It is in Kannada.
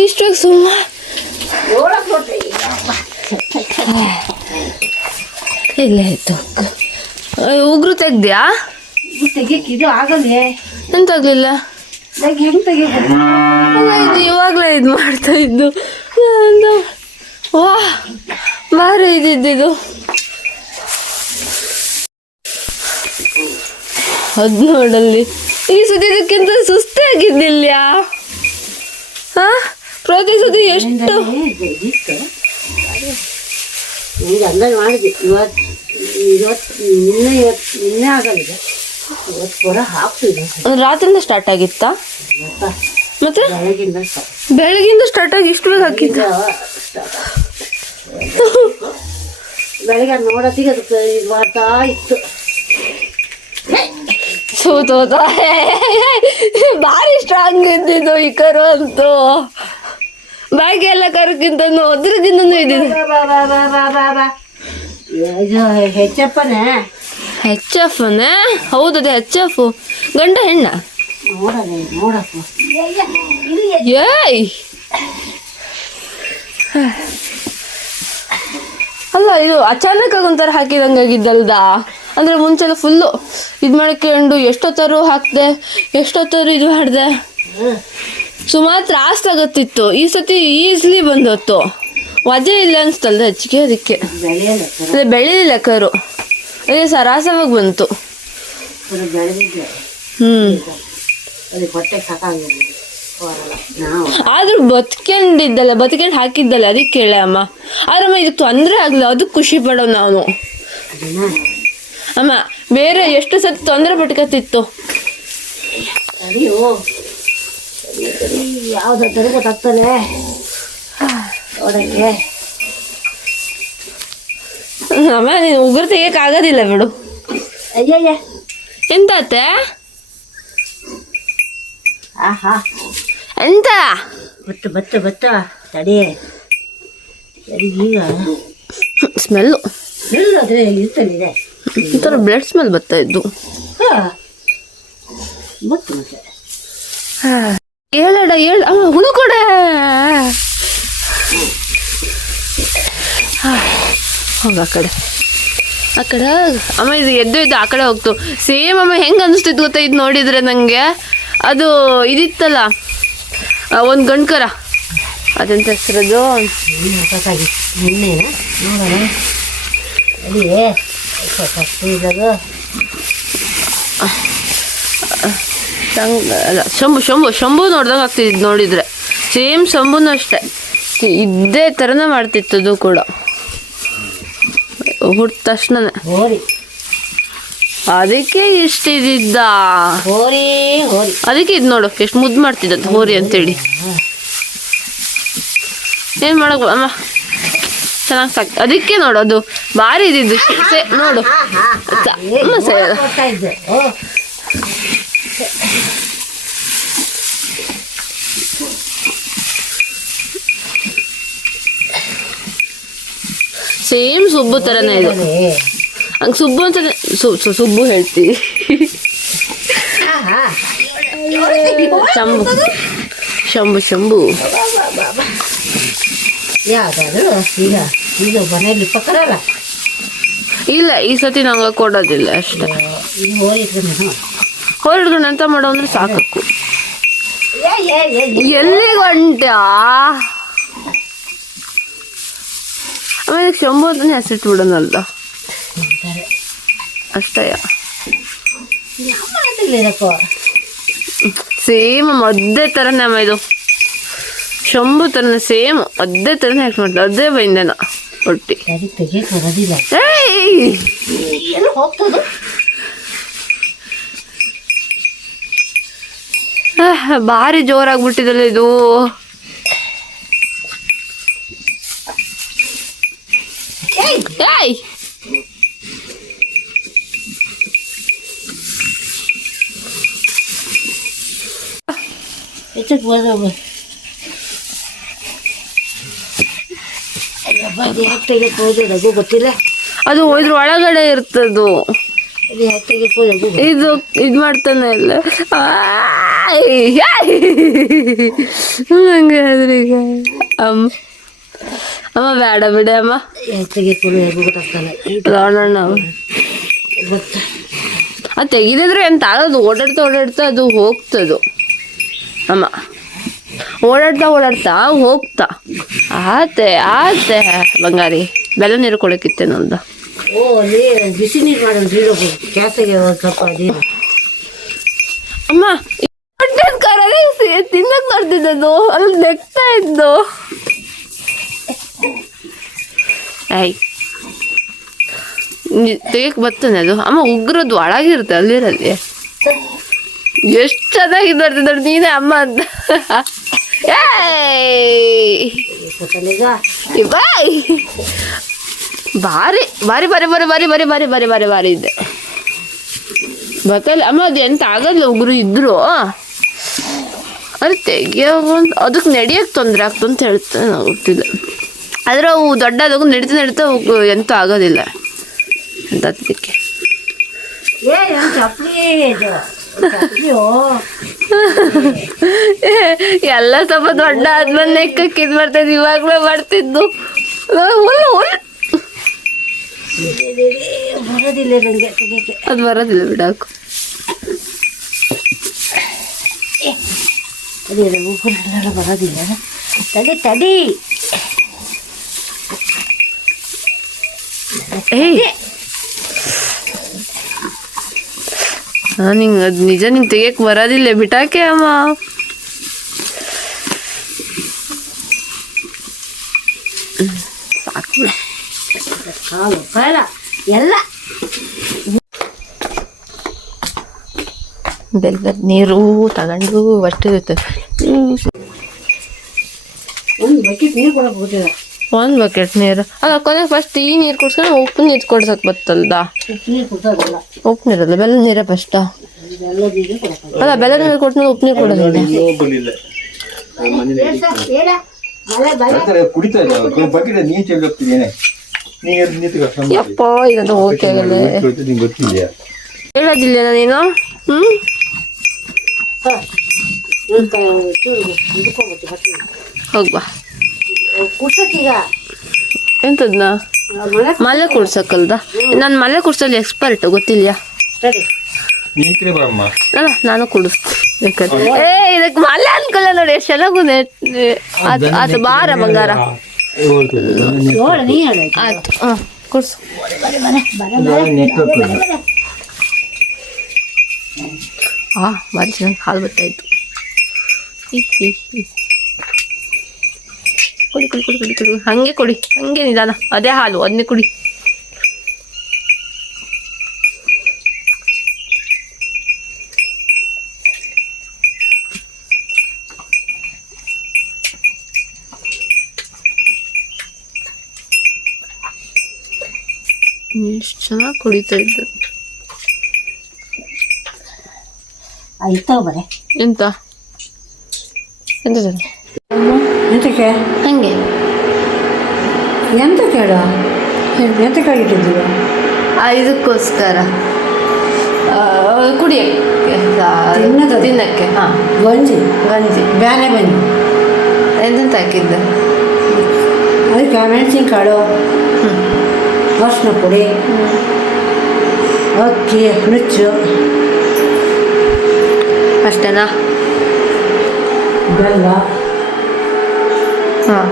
ಇಷ್ಟಾಗ ಸುಮ್ಮ ಇಲ್ಲ ಆಯ್ತು. ಉಗುರು ತೆಗ್ದ್ಯಾ? ತೆಗಿಯಕ್ಕೆ ಆಗಲ್ಲ. ಎಂತಾಗ್ಲಿಲ್ಲ. ಹೆಂಗ್ ತೆಗಿಬೇಕು? ಇವಾಗಲೇ ಇದು ಮಾಡ್ತಾ ಇದ್ದು. ವಾ ಭಾರಿ ಇದ್ದಿದ್ದು. 17 ಈ ಸತಿ ಇದಕ್ಕಿಂತ ಸುಸ್ತೇ ಆಗಿದ್ದಿಲ್ಲ. ಹಾ, ಪ್ರತಿ ಸತಿ ಎಷ್ಟು ಅಂದಾಜು ಮಾಡಿದ್ವಿ. ನಿನ್ನೆ ಆಗಲಿದೆ. ಇವತ್ತು ಪೂರ ಹಾಕ್ತಿದ್ದೆ. ರಾತ್ರಿಯಿಂದ ಸ್ಟಾರ್ಟ್ ಆಗಿತ್ತಾ? ಮತ್ತೆ ಬೆಳಗಿಂದ ಸ್ಟಾರ್ಟ್ ಆಗಿ ಇಷ್ಟು ಬೇಗ ಹಾಕಿದ್ದ? ಬೆಳಗ್ಗೆ ನೋಡತ್ತಿಗೆ ಅದಕ್ಕೆ ಇದು ಮಾಡ್ತಾ ಇತ್ತು. ಭಾರಿ ಸ್ಟ್ರಾಂಗ್ ಇದ್ದಿದ್ದು ಈ ಕರು ಅಂತೂ. ಬಾಕಿ ಎಲ್ಲ ಕರುಕ್ಕಿಂತ ಅದ್ರಕ್ಕಿಂತನೂ ಇದ್ದಿದ್ದು. ಹೆಚ್ ಎಫ್ನೇ? ಹೌದದ ಹೆಚ್ ಎಫ್. ಗಂಡ ಹೆಣ್ಣ? ಏಯ್ ಅಲ್ಲ, ಇದು ಅಚಾನಕ್ ಆಗಿ ಒಂಥರ ಹಾಕಿದಂಗಾಗಿದ್ದಲ್ದ. ಅಂದರೆ ಮುಂಚೆಲ್ಲ ಫುಲ್ಲು ಇದು ಮಾಡ್ಕೊಂಡು ಎಷ್ಟೊತ್ತರು ಹಾಕಿದೆ, ಎಷ್ಟೊತ್ತರು ಇದು ಮಾಡಿದೆ. ಸುಮಾರು ತ್ರಾಸ ಆಗತ್ತಿತ್ತು. ಈ ಸತಿ ಈಸ್ಲಿ ಬಂದತ್ತು. ವಜೆ ಇಲ್ಲ ಅನಿಸ್ತಲ್ದ ಹೆಚ್ಚಿಗೆ. ಅದಕ್ಕೆ ಅದೇ ಬೆಳೀಲಿಲ್ಲ ಕರು. ಅದೇ ಸರಾಸವಾಗಿ ಬಂತು. ಆದ್ರೂ ಬದುಕೊಂಡು ಹಾಕಿದ್ದಲ್ಲ, ಅದಕ್ಕೆ ಕೇಳ ಅಮ್ಮ. ಆದ್ರಮ್ಮ ಇದಕ್ಕೆ ತೊಂದರೆ ಆಗಲಿಲ್ಲ, ಅದಕ್ಕೆ ಖುಷಿ ಪಡೋ ನಾವು. ಅಮ್ಮ ಬೇರೆ ಎಷ್ಟು ಸತಿ ತೊಂದರೆ ಪಟ್ಕತ್ತಿತ್ತು. ಯಾವ್ದಾದ್ರೆ ಗೊತ್ತಾಗ್ತದೆ ನೋಡಕ್ಕೆ. ಅಮ್ಮ ನೀನು ಉಗುರು ತೆಗಿಯಕ್ಕೆ ಆಗೋದಿಲ್ಲ ಬಿಡು. ಅಯ್ಯಯ್ಯ ಎಂತತ್ತೆ? ಆಹಾ ಎಂತ ಬತ್ತ ತಡಿ. ಈಗ ಸ್ಮೆಲ್ಲು ಅದ್ರೆ ಇರ್ತದೆ. ಒಂಥರ ಬ್ಲಡ್ ಸ್ಮೆಲ್ ಬರ್ತಾ ಇದ್ದು. ಹೇಳಡ ಅಮ್ಮ ಹುಳು ಕೊಡ. ಹೋಗ ಆ ಕಡೆ ಅಮ್ಮ. ಇದು ಎದ್ದು ಆ ಕಡೆ ಹೋಗ್ತು. ಸೇಮ್ ಅಮ್ಮ ಹೆಂಗೆ ಅನಿಸ್ತಿತ್ತು ಗೊತ್ತಾ ಇದು ನೋಡಿದರೆ ನನಗೆ. ಅದು ಇದಿತ್ತಲ್ಲ ಒಂದು ಗಂಡ್ಕರ, ಅದೆಂತ ಹೆಸರದು? ಅಲ್ಲ, ಶಂಭು ನೋಡ್ದಂಗೆ ಆಗ್ತಿದ್ದು ನೋಡಿದರೆ. ಸೇಮ್ ಶಂಭುನೂ ಅಷ್ಟೇ, ಇದೇ ಥರನೇ ಮಾಡ್ತಿತ್ತು ಅದು ಕೂಡ. ಹುಟ್ಟ ತಕ್ಷಣನೇ ಅದಕ್ಕೆ ಇಷ್ಟಿದ್ದ. ಅದಕ್ಕೆ ಇದು ನೋಡು ಎಷ್ಟು ಮುದ್ದು ಮಾಡ್ತಿದ್ದ ಹೋರಿ ಅಂತೇಳಿ. ಏನು ಮಾಡೋದು ಅಮ್ಮ, ಚೆನ್ನಾಗಿ ಸಾಕು. ಅದಕ್ಕೆ ನೋಡು ಅದು ಭಾರಿ ಇದ್ದಿದ್ದು. ನೋಡು ಸೇಮ್ ಸುಬ್ಬು ಥರನೇ ಇದು. ಹಂಗೆ ಸುಬ್ಬು ಅಂತ ಸುಬ್ಬು ಹೇಳ್ತೀವಿ. ಶಂಭು ಇಲ್ಲ, ಈ ಸತಿ ನಂಗೆ ಕೊಡೋದಿಲ್ಲ ಅಷ್ಟೇ. ಹೊರಡ್ಕೊಂಡು ಅಂತ ಮಾಡೋ ಅಂದ್ರೆ ಸಾಕಕ್ಕು. ಎಲ್ಲಿಗೆ ಹೊಂಟ? ಆಮೇಲೆ ಶಂಭು ಅಂತಾನೆ ಹೆಸರಿಟ್ಟು ಬಿಡೋಣಲ್ಲ ಅಷ್ಟೇ. ಸೇಮ್ ಅದೇ ಥರನೇ ಅಮ್ಮ ಇದು. ಶಂಭು ಥರನೇ ಸೇಮ್ ಅದೇ ಥರನೇ ಆ್ಯಕ್ಟ್ ಮಾಡ್ತಾರೆ. ಅದೇ ಬೈಂದನ ಒಟ್ಟಿ. ಭಾರಿ ಜೋರಾಗ್ಬಿಟ್ಟಿದಲ್ಲ ಇದು. ಏಯ್ ಗೊತ್ತಿಲ್ಲ. ಅದು ಇದ್ರ ಒಳಗಡೆ ಇರ್ತದು. ಇದು ಮಾಡ್ತಾನೆ ಇಲ್ಲ. ನಂಗೆ ಹೆದ್ರಿಕೆ. ಅಮ್ಮ ಅಮ್ಮ ಬೇಡ ಬಿಡೆ ಅಮ್ಮ. ನೋಡೋಣ ಅದು ತೆಗಿದಿದ್ರೆ ಎಂತ ಆಗೋದು, ಓಡಾಡ್ತಾ ಅದು ಹೋಗ್ತದು ಅಮ್ಮ, ಓಡಾಡ್ತಾ ಹೋಗ್ತಾ. ಆತೆ ಬಂಗಾರಿ, ಬೆಲ್ಲ ನೀರು ಕೊಡಕ್ಕಿತ್ತೆ ನಂದು. ಓ ಅಲ್ಲಿ ಬಿಸಿ ನೀರು ಮಾಡೋದು ಗ್ಯಾಸಿಗೆ ಒಂದು ಸ್ವಲ್ಪ ನೀರು. ಅಮ್ಮ ತಿನ್ನಕ್ ಬರ್ತಿದ್ದದು ಅಲ್ಲಿ ನೆಕ್ತಾ ಇದ್ದು. ಆಯ್ ತೆಗಿಯಕ್ ಬರ್ತಾನೆ ಅದು. ಅಮ್ಮ ಉಗ್ರದ್ದು ಒಳಗಿರುತ್ತೆ ಅಲ್ಲಿರಲ್ಲಿ. ಎಷ್ಟು ಚೆನ್ನಾಗಿ ಬರ್ತಿದ್ದ ನೀನೇ ಅಮ್ಮ ಅಂತ. ಬಾಯ್ ಭಾರಿ ಭಾರಿ ಭಾರಿ ಭಾರಿ ಭಾರಿ ಭಾರಿ ಭಾರಿ ಭಾರಿ ಭಾರಿ ಭಾರಿ ಇದೆ ಬತ್ತಲ್ಲ ಅಮ್ಮ. ಅದು ಎಂತ ಆಗಲ್ಲ ಉಗುರು ಇದ್ರು ಅದು ತೆಗಿಯೋದು, ಅದಕ್ಕೆ ನಡಿಯೋಕೆ ತೊಂದರೆ ಆಗ್ತು ಅಂತ ಹೇಳ್ತಾನೆ, ನಾವು ಗೊತ್ತಿಲ್ಲ. ಆದರೆ ಅವು ದೊಡ್ಡದಾಗು ನಡೀತಾ ಎಂತೂ ಆಗೋದಿಲ್ಲ ಅಂತ ಅದಕ್ಕೆ. ಎಲ್ಲ ಸ್ವಲ್ಪ ದೊಡ್ಡ ಆದ್ಮೇಲೆ ನೆಕ್ಕಕ್ಕೆ ಇದು ಮಾಡ್ತಾಯಿದ್ದು, ಇವಾಗಲೇ ಮಾಡ್ತಿದ್ದು. ಬರೋದಿಲ್ಲ ನನಗೆ, ಅದು ಬರೋದಿಲ್ಲ ಬಿಡಾಕು. ಅದೇ ಉಗುರೆಲ್ಲ ಬರೋದಿಲ್ಲ. ತಡಿ ನಿಂಗೆ ಅದು ನಿಜ ನಿಂಗೆ ತೆಗಿಯಕ್ಕೆ ಬರೋದಿಲ್ಲ, ಬಿಟ್ಟಾಕೆ ಅಮ್ಮ. ಸಾಕು ಕಾಲು ಬೇಡ ಎಲ್ಲ. ಬೆಲ್ಲದ ನೀರು ತಗೊಂಡು ಅಷ್ಟಿರುತ್ತೆ. ಒಂದು ಬಕೆಟ್ ನೀರು ಕೊಡಕ್ಕೆ ಹೋಗ್ತಿಲ್ಲ. ಒಂದು ಬಕೆಟ್ ನೀರು ಅಲ್ಲ, ಕೊನೆಗೆ ಫಸ್ಟ್ ಈ ನೀರು ಕುಡ್ಸ್ಕೊಂಡು ಉಪ್ಪು ನೀರು ಕೊಡ್ಸಕ್ಕೆ ಬರ್ತಲ್ದ. ನೀರು ಕೊಡ್ಸೋದಿಲ್ಲ, ಉಪ್ಪು ನೀರಲ್ಲ ಬೆಲ್ಲದ ನೀರೇ ಫಸ್ಟ. ಎಲ್ಲ ನೀರು ಕೊಡಕ್ಕೆ ಅಲ್ಲ ಬೆಲ್ಲದ ನೀರು ಕೊಟ್ಮೇಲೆ ಉಪ್ಪು ನೀರು ಕೊಡೋದಿಲ್ಲ. ಯಪ್ಪ ಇದಂತ ಓಕೆ ಆಗಲ್ಲ. ಹೇಳೋದಿಲ್ಲ ನೀನು. ಹೋಗ್ಬಾ ಕುಡ್ಸಕ್ಕೀಗ ಎಂತದ್ನ ಮಲೆ ಕುಡ್ಸಕ್ಕಲ್ದ. ನಾನು ಮಲೆ ಕುಡ್ಸಲ್ಲಿ ಎಕ್ಸ್ಪರ್ಟ್, ಗೊತ್ತಿಲ್ಯಾ? ಅಲ್ಲ ನಾನು ಕುಡಿಸ್ತೀನಿ. ಇದಕ್ಕೆ ಮಲೆ ಅನ್ಕಲ್ಲ ನೋಡಿ, ಎಷ್ಟು ಚೆನ್ನಾಗಿದೆ. ಆತು ಬಾರ ಬಂಗಾರ. ಆಯ್ತು ಕುಡ್ಸು. ಭಾರಿ ಚೆನ್ನಾಗಿ ಹಾಲು ಬರ್ತಾಯಿತ್ತು. ಕುಡಿ ಕುಡಿ ಕುಡಿ ಕುಡಿ ಕುಡಿ, ಹಂಗೆ ಕುಡಿ, ಹಂಗೆ ನಿಧಾನ. ಅದೇ ಹಾಲು ಅದನ್ನೇ ಕುಡಿ. ಎಷ್ಟು ಚೆನ್ನಾಗಿ ಕುಡಿತಾ ಇದ್ದ. ಆಯ್ತಾವ ಬರೇ ಎಂತ ಎಂತ ಎಂತಕ್ಕೆ ಹಂಗೆ ಎಂತ ಕೇಳ ಎಂತಕ್ಕಾಗಿಟ್ಟಿದ್ದೀವಿ? ಇದಕ್ಕೋಸ್ಕರ ಕುಡಿಯಕ್ಕೆ ತಿನ್ನಕ್ಕೆ. ಹಾಂ ಗಂಜಿ ಬ್ಯಾನೆ ಬನ್ನಿ ಎಂತೆಂತ ಹಾಕಿದ್ದೆ ಅದಕ್ಕೆ ಮೆಣಸಿನ್ಕಾಳು, ಅರ್ಶಿನ ಪುಡಿ, ಅಕ್ಕಿ, ನುಚ್ಚು ಅಷ್ಟೇನಾ? ಬೆಲ್ಲ. ಹಾಂ